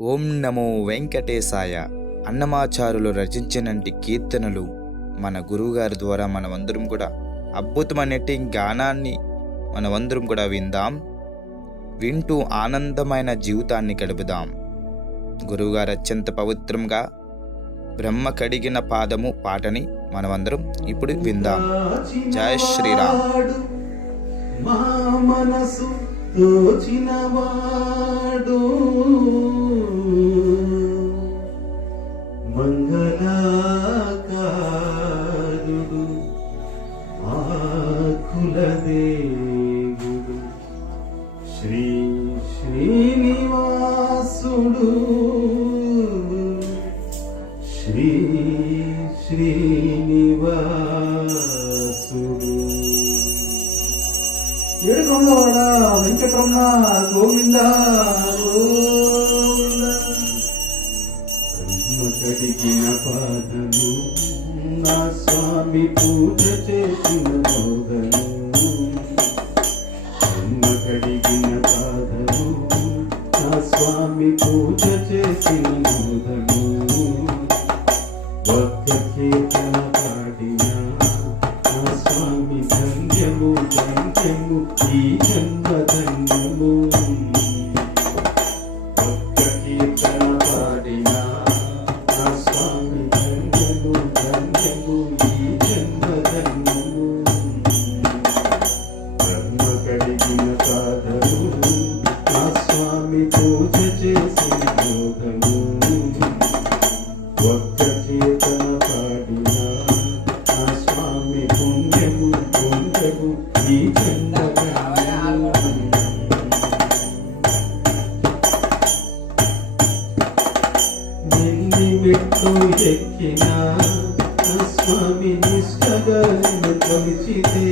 ఓం నమో వెంకటేశాయ. అన్నమాచారులు రచించినటి కీర్తనలు మన గురువుగారి ద్వారా మనమందరం కూడా అద్భుతమైనటి గానాన్ని మనమందరం కూడా విందాం. వింటూ ఆనందమైన జీవితాన్ని గడుపుదాం. గురువుగారు అత్యంత పవిత్రంగా బ్రహ్మ కడిగిన పాదము పాటని మనమందరం ఇప్పుడు విందాం. జయ శ్రీరామ్. మా మనసు శ్రీనివాసుడు. శ్రీ శ్రీనివాసుడు. ఏడుకొండవాడ వెంకటరమణ గోవింద కడిగిన పాదము నా స్వామి పూజ చేసిన ఒక్క కీర్తన పాడిన నా స్వామి ధన్యము ధన్యము ఈ జన్మ ధన్యము పుణ్యము ఈ జన్మ ధన్యము. ఎన్ని మెట్లు ఎక్కినా నా స్వామి నిష్టగా నిన్ను కొలిచితే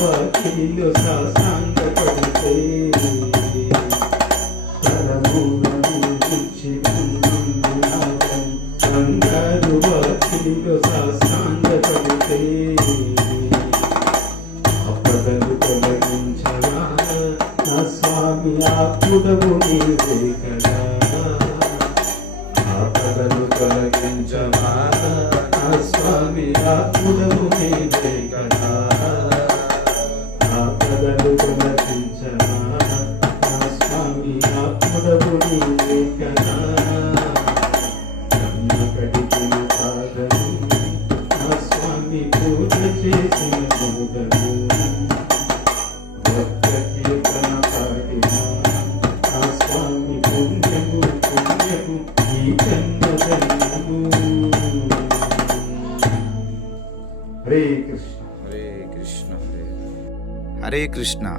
వాకిలో సాసాంగ పడితే బంగారు వాకిలో అప్పదలు తొలగించవా నా స్వామి ఆకుడము నీవే కదా ఆపదలు తొలగించవా నా స్వామి ఆకుడము నీవే కదా. స్వామి నీవే కదా కడిగిన పాదము నా స్వామి పూజ చేసిన భక్త కీర్తన పాడిన స్వామి పుణ్యము పుణ్యము ఈ హరే కృష్ణ. హరే కృష్ణ. హరే కృష్ణ.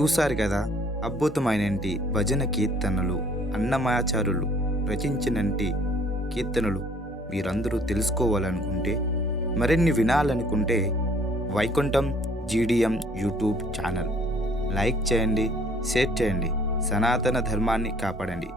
చూశారు కదా? అద్భుతమైనంటి భజన కీర్తనలు అన్నమాచారులు రచించినంటి కీర్తనలు మీరందరూ తెలుసుకోవాలనుకుంటే మరిన్ని వినాలనుకుంటే Vaikuntham GDM YouTube channel. Like చేయండి షేర్ చేయండి సనాతన ధర్మాన్ని కాపాడండి.